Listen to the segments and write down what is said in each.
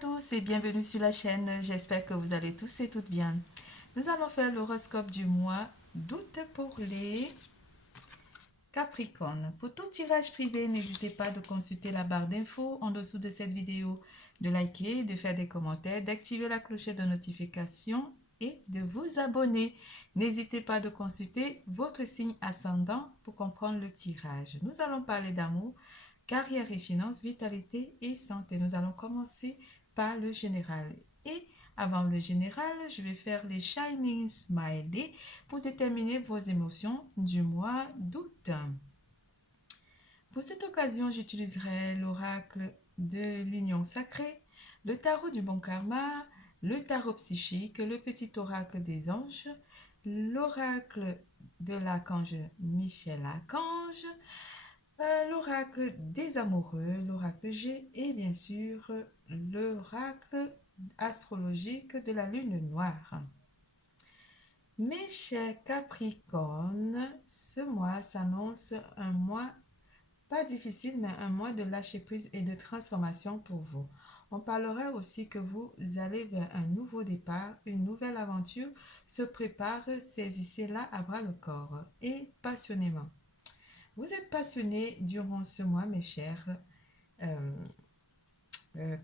tous et bienvenue sur la chaîne, j'espère que vous allez tous et toutes bien. Nous allons faire l'horoscope du mois d'août pour les Capricornes. Pour tout tirage privé, n'hésitez pas de consulter la barre d'infos en dessous de cette vidéo, de liker, de faire des commentaires, d'activer la clochette de notification et de vous abonner. N'hésitez pas de consulter votre signe ascendant pour comprendre le tirage. Nous allons parler d'amour, carrière et finances, vitalité et santé. Nous allons commencer par le général. Et avant le général, je vais faire les Shining Smiley pour déterminer vos émotions du mois d'août. Pour cette occasion, j'utiliserai l'oracle de l'union sacrée, le tarot du bon karma, le tarot psychique, le petit oracle des anges, l'oracle de l'archange Michel Archange, l'oracle des amoureux, l'oracle G et bien sûr l'oracle astrologique de la lune noire. Mes chers Capricornes, ce mois s'annonce un mois pas difficile, mais un mois de lâcher prise et de transformation pour vous. On parlera aussi que vous allez vers un nouveau départ, une nouvelle aventure se prépare, saisissez-la à bras le corps et passionnément. Vous êtes passionnés durant ce mois, mes chers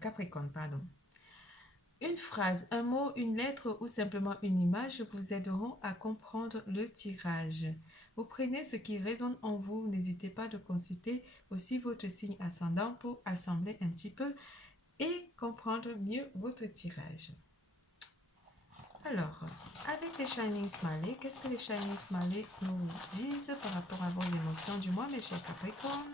Capricorne, pardon. Une phrase, un mot, une lettre ou simplement une image vous aideront à comprendre le tirage. Vous prenez ce qui résonne en vous, n'hésitez pas de consulter aussi votre signe ascendant pour assembler un petit peu et comprendre mieux votre tirage. Alors, avec les Shining Smiley, qu'est-ce que les Shining Smiley nous disent par rapport à vos émotions du mois, mes chers Capricornes?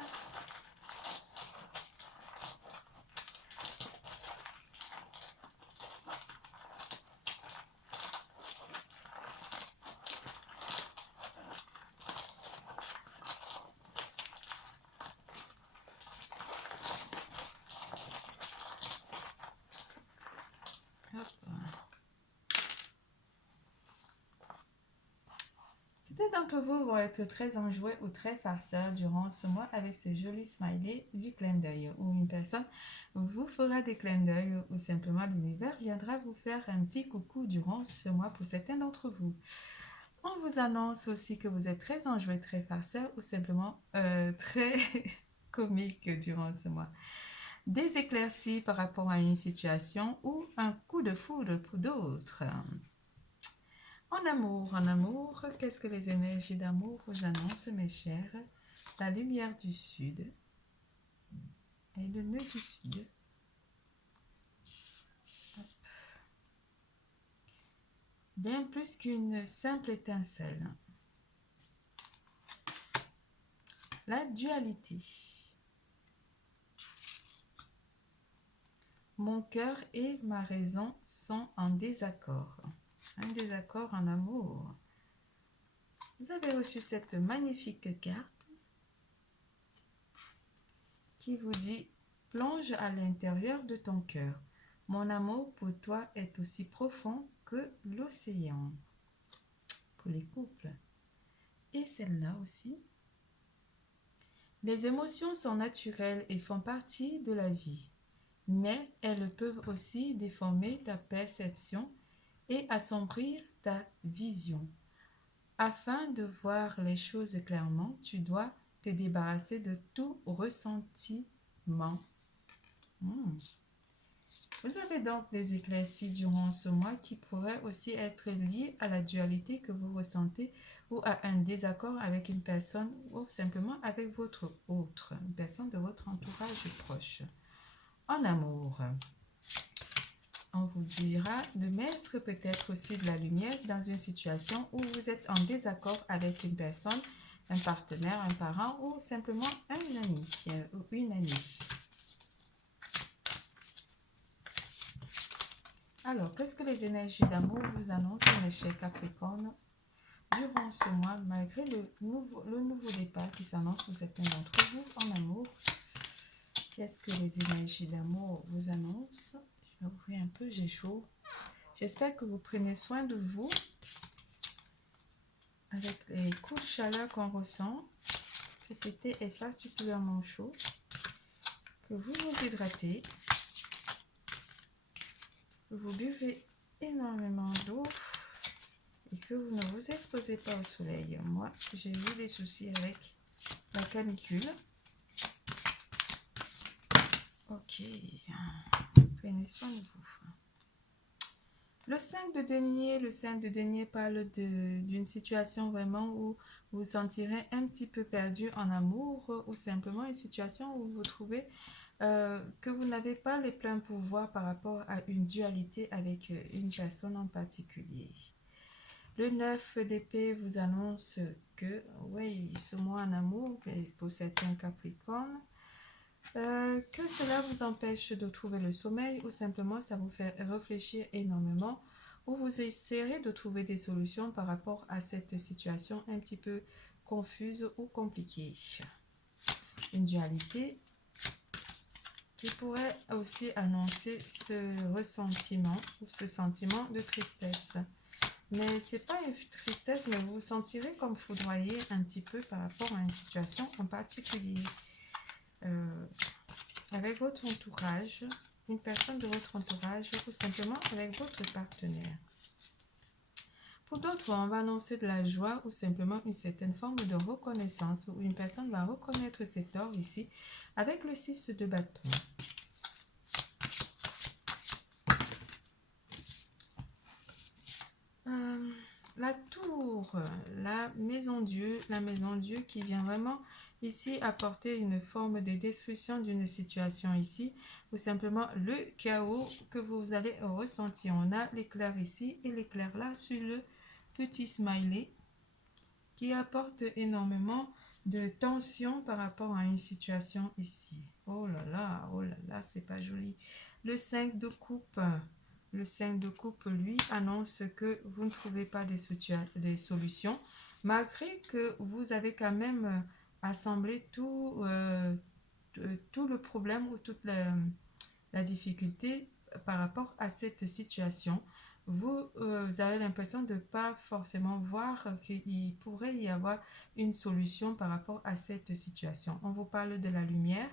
Certains d'entre vous vont être très enjoués ou très farceurs durant ce mois avec ce joli smiley du clin d'œil où une personne vous fera des clins d'œil ou simplement l'univers viendra vous faire un petit coucou durant ce mois pour certains d'entre vous. On vous annonce aussi que vous êtes très enjoués, très farceurs ou simplement très comique durant ce mois. Des éclaircies par rapport à une situation ou un coup de foudre pour d'autres. En amour, qu'est-ce que les énergies d'amour vous annoncent, mes chers? La lumière du sud et le nœud du sud. Hop. Bien plus qu'une simple étincelle. La dualité. Mon cœur et ma raison sont en désaccord. Un désaccord en amour. Vous avez reçu cette magnifique carte qui vous dit « Plonge à l'intérieur de ton cœur. Mon amour pour toi est aussi profond que l'océan. » Pour les couples. Et celle-là aussi. Les émotions sont naturelles et font partie de la vie, mais elles peuvent aussi déformer ta perception et assombrir ta vision. Afin de voir les choses clairement, tu dois te débarrasser de tout ressentiment. Vous avez donc des éclaircies durant ce mois qui pourraient aussi être liées à la dualité que vous ressentez ou à un désaccord avec une personne ou simplement avec votre autre, une personne de votre entourage proche. En amour, on vous dira de mettre peut-être aussi de la lumière dans une situation où vous êtes en désaccord avec une personne, un partenaire, un parent ou simplement un ami ou une amie. Alors, qu'est-ce que les énergies d'amour vous annoncent, mes chers Capricornes, durant ce mois, malgré le nouveau départ qui s'annonce pour certains d'entre vous en amour? Qu'est-ce que les énergies d'amour vous annoncent? Je vais ouvrir un peu, j'ai chaud. J'espère que vous prenez soin de vous avec les coups de chaleur qu'on ressent. Cet été est particulièrement chaud. Que vous vous hydratez. vous buvez énormément d'eau et que vous ne vous exposez pas au soleil. Moi, j'ai eu des soucis avec la canicule. Ok, prenez soin de vous. Le 5 de denier parle d'une situation vraiment où vous vous sentirez un petit peu perdu en amour ou simplement une situation où vous trouvez que vous n'avez pas les pleins pouvoirs par rapport à une dualité avec une personne en particulier. Le 9 d'épée vous annonce que, oui, ce mois en amour, pour certains Capricornes, que cela vous empêche de trouver le sommeil ou simplement ça vous fait réfléchir énormément ou vous essaierez de trouver des solutions par rapport à cette situation un petit peu confuse ou compliquée. Une dualité qui pourrait aussi annoncer ce ressentiment ou ce sentiment de tristesse. Mais ce n'est pas une tristesse, mais vous vous sentirez comme foudroyé un petit peu par rapport à une situation en particulier. Avec votre entourage, une personne de votre entourage ou simplement avec votre partenaire. Pour d'autres, on va annoncer de la joie ou simplement une certaine forme de reconnaissance où une personne va reconnaître ses torts ici avec le 6 de bâton. La tour, la maison Dieu qui vient vraiment ici apporter une forme de destruction d'une situation ici, ou simplement le chaos que vous allez ressentir. On a l'éclair ici et l'éclair là sur le petit smiley qui apporte énormément de tension par rapport à une situation ici. Oh là là, c'est pas joli. Le 5 de coupe. Le 5 de coupe, lui, annonce que vous ne trouvez pas des solutions, malgré que vous avez quand même assemblé tout le problème ou toute la difficulté par rapport à cette situation. Vous avez l'impression de ne pas forcément voir qu'il pourrait y avoir une solution par rapport à cette situation. On vous parle de la lumière.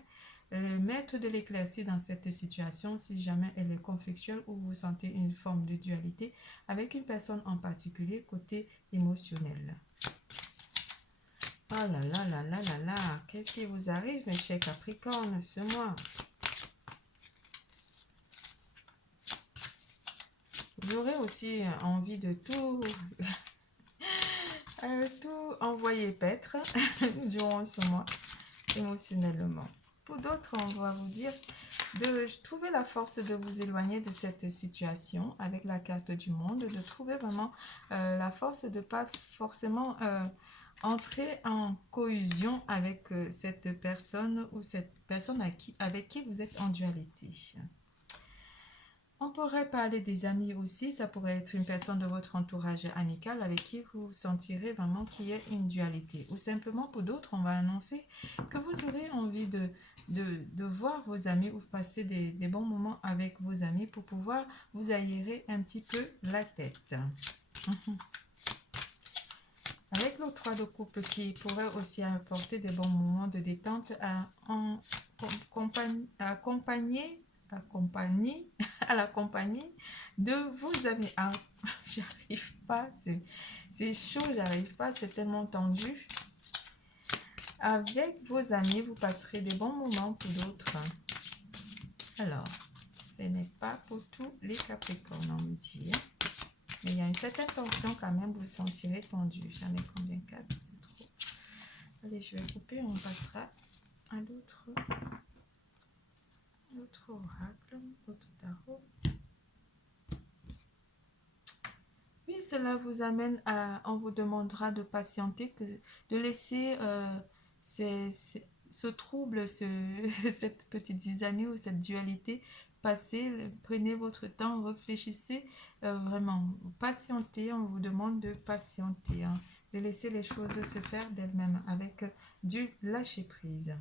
Mettre de l'éclaircie dans cette situation si jamais elle est conflictuelle ou vous sentez une forme de dualité avec une personne en particulier côté émotionnel. Oh là là là là là là, qu'est-ce qui vous arrive mes chers Capricornes ce mois? Vous aurez aussi envie de tout envoyer paître durant ce mois émotionnellement. Pour d'autres, on va vous dire de trouver la force de vous éloigner de cette situation avec la carte du monde, de trouver vraiment la force de ne pas forcément entrer en cohésion avec cette personne ou cette personne avec qui vous êtes en dualité. On pourrait parler des amis aussi, ça pourrait être une personne de votre entourage amical avec qui vous sentirez vraiment qu'il y ait une dualité. Ou simplement pour d'autres, on va annoncer que vous aurez envie de voir vos amis ou passer des bons moments avec vos amis pour pouvoir vous aérer un petit peu la tête. Avec le 3 de coupe qui pourrait aussi apporter des bons moments de détente à la compagnie de vos amis. Ah, j'arrive pas, c'est chaud, j'arrive pas, c'est tellement tendu. Avec vos amis, vous passerez des bons moments pour d'autres. Alors, ce n'est pas pour tous les Capricornes, on me dit. Mais il y a une certaine tension quand même, vous sentirez tendu. J'en ai combien? 4, c'est trop. Allez, je vais couper, on passera à l'autre oracle, l'autre tarot. Puis cela vous amène à, on vous demandera de patienter, de laisser ce trouble, cette petite zizanie ou cette dualité passer. Prenez votre temps, réfléchissez, vraiment, patientez, on vous demande de patienter, hein, de laisser les choses se faire d'elles-mêmes avec du lâcher-prise.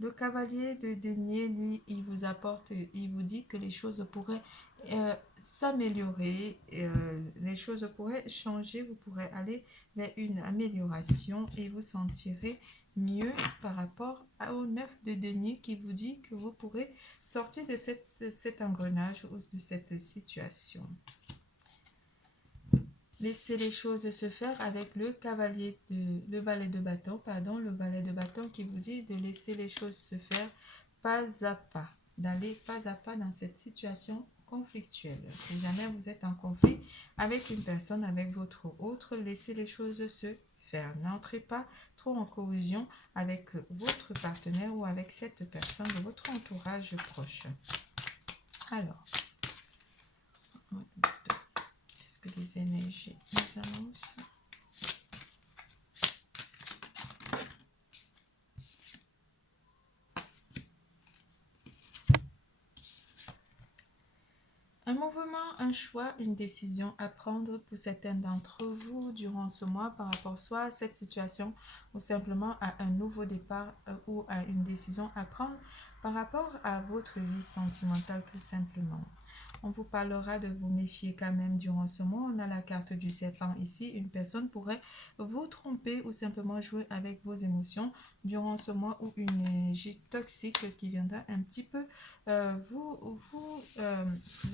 Le cavalier de denier, lui, il vous apporte, il vous dit que les choses pourraient s'améliorer, les choses pourraient changer, vous pourrez aller vers une amélioration et vous sentirez mieux par rapport au 9 de denier qui vous dit que vous pourrez sortir de cet engrenage ou de cette situation. Laissez les choses se faire avec le valet de bâton, le valet de bâton qui vous dit de laisser les choses se faire pas à pas, d'aller pas à pas dans cette situation conflictuelle. Si jamais vous êtes en conflit avec une personne, avec votre autre, laissez les choses se faire. N'entrez pas trop en collusion avec votre partenaire ou avec cette personne de votre entourage proche. Alors, qu'est-ce que les énergies nous annoncent? Un mouvement, un choix, une décision à prendre pour certains d'entre vous durant ce mois par rapport soit à cette situation ou simplement à un nouveau départ ou à une décision à prendre par rapport à votre vie sentimentale tout simplement. On vous parlera de vous méfier quand même durant ce mois. On a la carte du serpent ici. Une personne pourrait vous tromper ou simplement jouer avec vos émotions durant ce mois ou une énergie toxique qui viendra un petit peu vous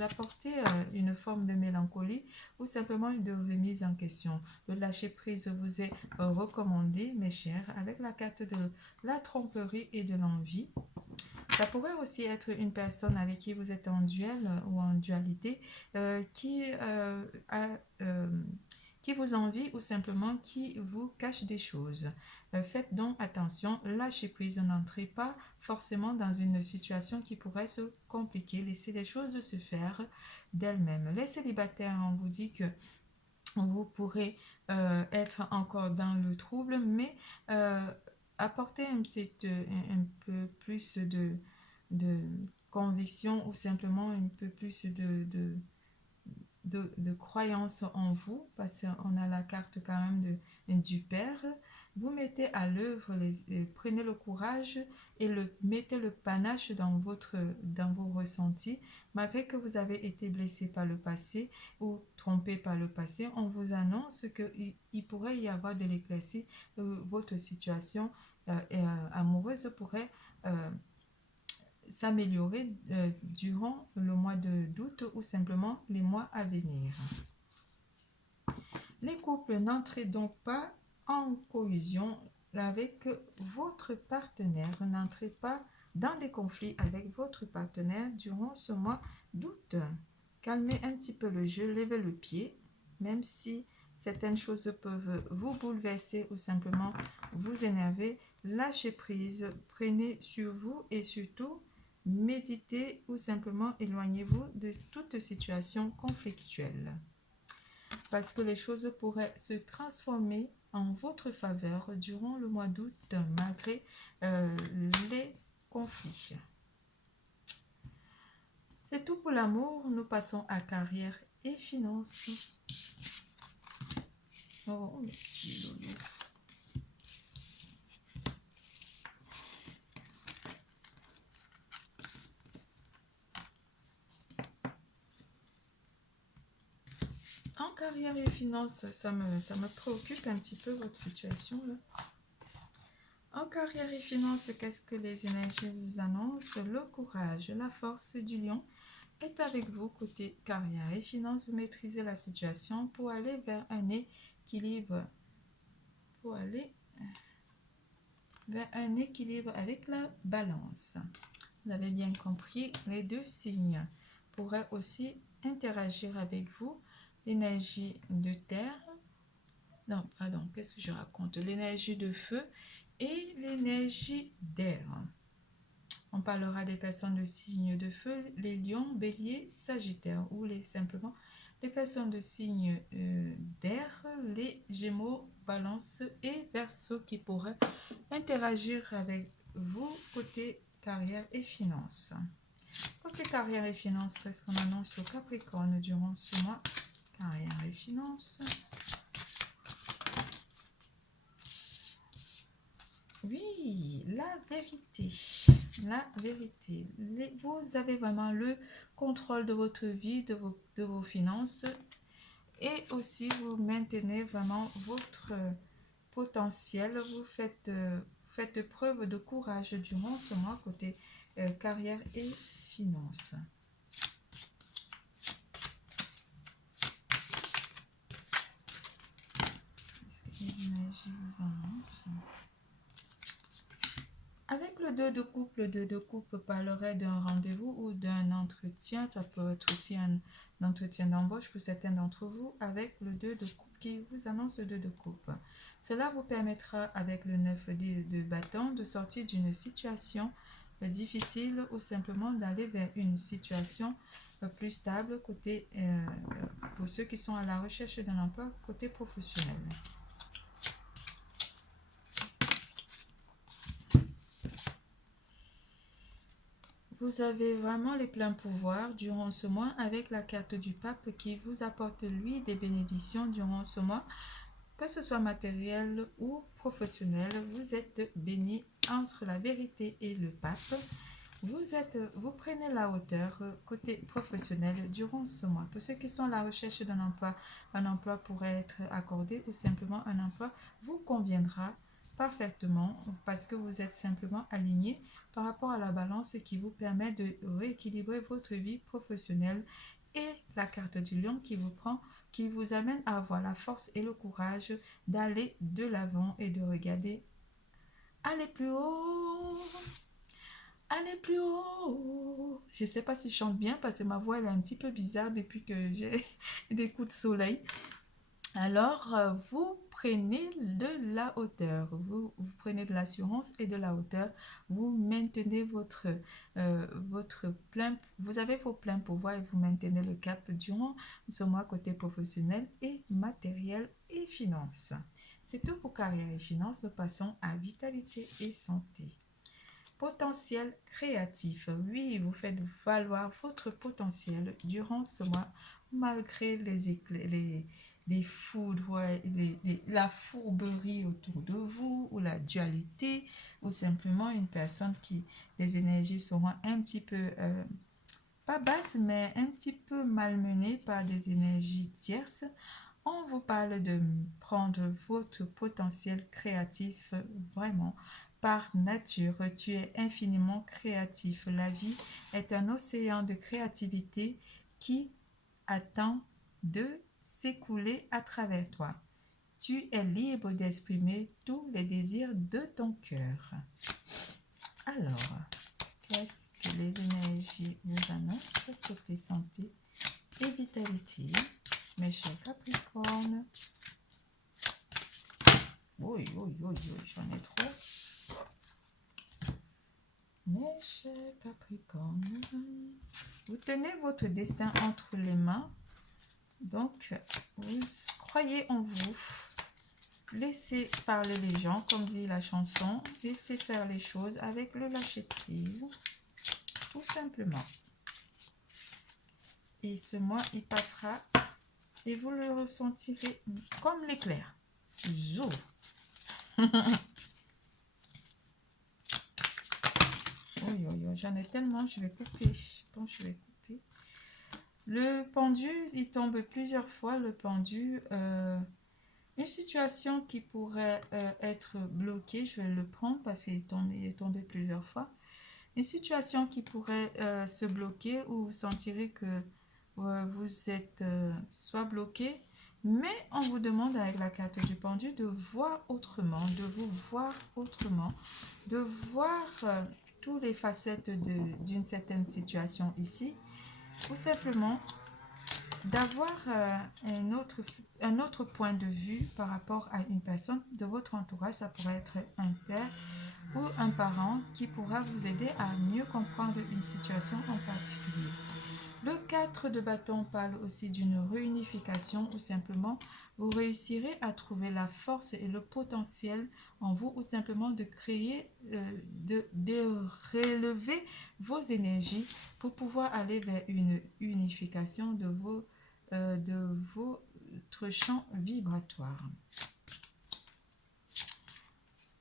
apporter une forme de mélancolie ou simplement de remise en question. Le lâcher prise vous est recommandé, mes chers, avec la carte de la tromperie et de l'envie. Ça pourrait aussi être une personne avec qui vous êtes en duel ou en dualité qui vous envie ou simplement qui vous cache des choses. Faites donc attention, lâchez prise, n'entrez pas forcément dans une situation qui pourrait se compliquer. Laissez les choses se faire d'elles-mêmes. Les célibataires, on vous dit que vous pourrez être encore dans le trouble, mais apporter un peu plus de conviction ou simplement un peu plus de croyance en vous, parce qu'on a la carte quand même du Père. Vous mettez à l'œuvre, prenez le courage et mettez le panache dans vos ressentis. Malgré que vous avez été blessé par le passé ou trompé par le passé, on vous annonce qu'il pourrait y avoir de l'éclaircie. Votre situation amoureuse pourrait s'améliorer durant le mois d'août ou simplement les mois à venir. Les couples, n'entrez donc pas en collusion avec votre partenaire. N'entrez pas dans des conflits avec votre partenaire durant ce mois d'août. Calmez un petit peu le jeu, levez le pied, même si certaines choses peuvent vous bouleverser ou simplement vous énerver. Lâchez prise, prenez sur vous et surtout méditez ou simplement éloignez-vous de toute situation conflictuelle. Parce que les choses pourraient se transformer en votre faveur durant le mois d'août malgré les conflits. C'est tout pour l'amour. Nous passons à carrière et finances. Oh, le petit loulou. En carrière et finances, ça me préoccupe un petit peu votre situation là. En carrière et finances, qu'est-ce que les énergies vous annoncent? Le courage, la force du lion est avec vous côté carrière et finances. Vous maîtrisez la situation pour aller vers un équilibre. Avec la balance. Vous avez bien compris, les deux signes pourraient aussi interagir avec vous. L'énergie de terre, non, pardon, qu'est-ce que je raconte? L'énergie de feu et l'énergie d'air. On parlera des personnes de signe de feu, les lions, béliers, sagittaires, ou simplement les personnes de signe d'air, les gémeaux, balance et verseau qui pourraient interagir avec vous côté carrière et finances. Côté carrière et finances, qu'est-ce qu'on annonce au Capricorne durant ce mois? Carrière et finances. Oui, la vérité. La vérité. Vous avez vraiment le contrôle de votre vie, de vos finances. Et aussi, vous maintenez vraiment votre potentiel. Vous faites faites preuve de courage durant ce mois côté carrière et finances. Est-ce que les énergies vous annoncent? Avec le 2 de coupe, le 2 de coupe parlerait d'un rendez-vous ou d'un entretien. Ça peut être aussi un entretien d'embauche pour certains d'entre vous avec le 2 de coupe qui vous annonce le 2 de coupe. Cela vous permettra avec le 9 de bâton de sortir d'une situation difficile ou simplement d'aller vers une situation plus stable côté, pour ceux qui sont à la recherche d'un emploi côté professionnel. Vous avez vraiment les pleins pouvoirs durant ce mois avec la carte du pape qui vous apporte lui des bénédictions durant ce mois, que ce soit matériel ou professionnel. Vous êtes bénis entre la vérité et le pape. Vous prenez la hauteur côté professionnel durant ce mois. Pour ceux qui sont à la recherche d'un emploi, un emploi pourrait être accordé ou simplement un emploi vous conviendra parfaitement parce que vous êtes simplement aligné par rapport à la balance qui vous permet de rééquilibrer votre vie professionnelle, et la carte du lion qui vous amène à avoir la force et le courage d'aller de l'avant et de regarder aller plus haut. Allez plus haut. Je ne sais pas si je chante bien parce que ma voix elle est un petit peu bizarre depuis que j'ai des coups de soleil. Alors, vous prenez de la hauteur, vous prenez de l'assurance et de la hauteur, vous maintenez votre plein, vous avez vos pleins pouvoirs et vous maintenez le cap durant ce mois côté professionnel et matériel et finances. C'est tout pour carrière et finances. Nous passons à vitalité et santé. Potentiel créatif. Oui, vous faites valoir votre potentiel durant ce mois malgré les foudres, la fourberie autour de vous ou la dualité ou simplement une personne qui, les énergies seront un petit peu, pas basses, mais un petit peu malmenées par des énergies tierces. On vous parle de prendre votre potentiel créatif vraiment. Par nature, tu es infiniment créatif. La vie est un océan de créativité qui attend de s'écouler à travers toi. Tu es libre d'exprimer tous les désirs de ton cœur. Alors, qu'est-ce que les énergies vous annoncent côté santé et vitalité, mes chers Capricornes? Oui, j'en ai trop. Mes chers Capricornes, vous tenez votre destin entre les mains. Donc, vous croyez en vous. Laissez parler les gens, comme dit la chanson. Laissez faire les choses avec le lâcher-prise. Tout simplement. Et ce mois, il passera et vous le ressentirez comme l'éclair. Zou. J'en ai tellement, je vais couper. Je pense que je vais couper. Le pendu, il tombe plusieurs fois. Le pendu, une situation qui pourrait être bloquée, je vais le prendre parce qu'il est tombé plusieurs fois. Une situation qui pourrait se bloquer ou vous sentirez que vous êtes soit bloqué, mais on vous demande avec la carte du pendu de voir autrement, de vous voir autrement, de voir toutes les facettes d'une certaine situation ici, ou simplement d'avoir un autre point de vue par rapport à une personne de votre entourage. Ça pourrait être un père ou un parent qui pourra vous aider à mieux comprendre une situation en particulier. Le 4 de bâton parle aussi d'une réunification ou simplement vous réussirez à trouver la force et le potentiel en vous ou simplement de créer, de relever vos énergies pour pouvoir aller vers une unification de votre champ vibratoire.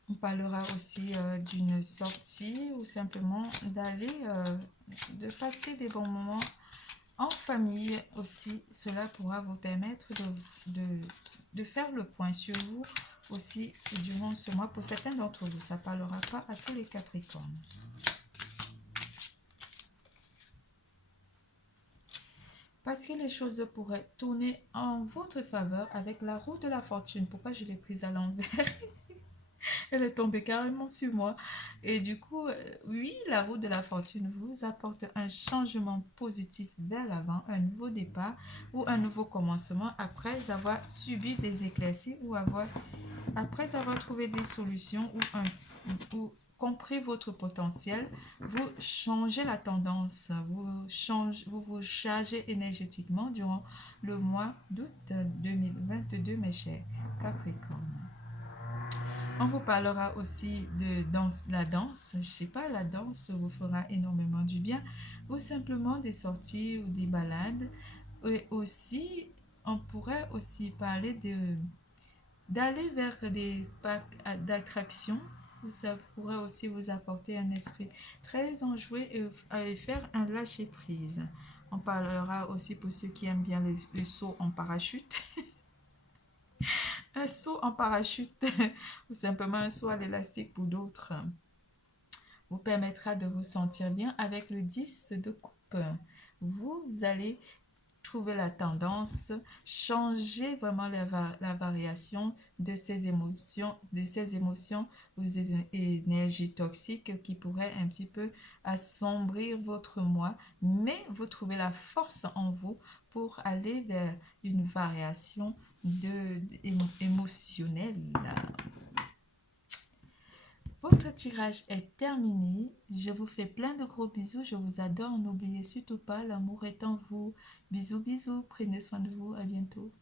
On parlera aussi d'une sortie ou simplement d'aller, de passer des bons moments en famille aussi. Cela pourra vous permettre de faire le point sur vous aussi durant ce mois pour certains d'entre vous. Ça ne parlera pas à tous les Capricornes. Parce que les choses pourraient tourner en votre faveur avec la roue de la fortune. Pourquoi je l'ai prise à l'envers? Elle est tombée carrément sur moi. Et du coup, oui, la roue de la fortune vous apporte un changement positif vers l'avant, un nouveau départ ou un nouveau commencement après avoir subi des éclaircies ou après avoir trouvé des solutions ou compris votre potentiel. Vous changez la tendance, vous vous chargez énergétiquement durant le mois d'août 2022, mes chers Capricornes. On vous parlera aussi de la danse. Je sais pas, la danse vous fera énormément du bien. Ou simplement des sorties ou des balades. Et aussi, on pourrait aussi parler d'aller vers des parcs d'attractions. Où ça pourrait aussi vous apporter un esprit très enjoué et faire un lâcher-prise. On parlera aussi pour ceux qui aiment bien les sauts en parachute. Un saut en parachute ou simplement un saut à l'élastique pour d'autres vous permettra de vous sentir bien avec le 10 de coupe. Vous allez trouver la tendance, changer vraiment la variation de ces émotions ou des énergies toxiques qui pourraient un petit peu assombrir votre moi, mais vous trouvez la force en vous pour aller vers une variation émotionnelle. Votre tirage est terminé. Je vous fais plein de gros bisous. Je vous adore. N'oubliez surtout pas, l'amour est en vous. Bisous, bisous. Prenez soin de vous. À bientôt.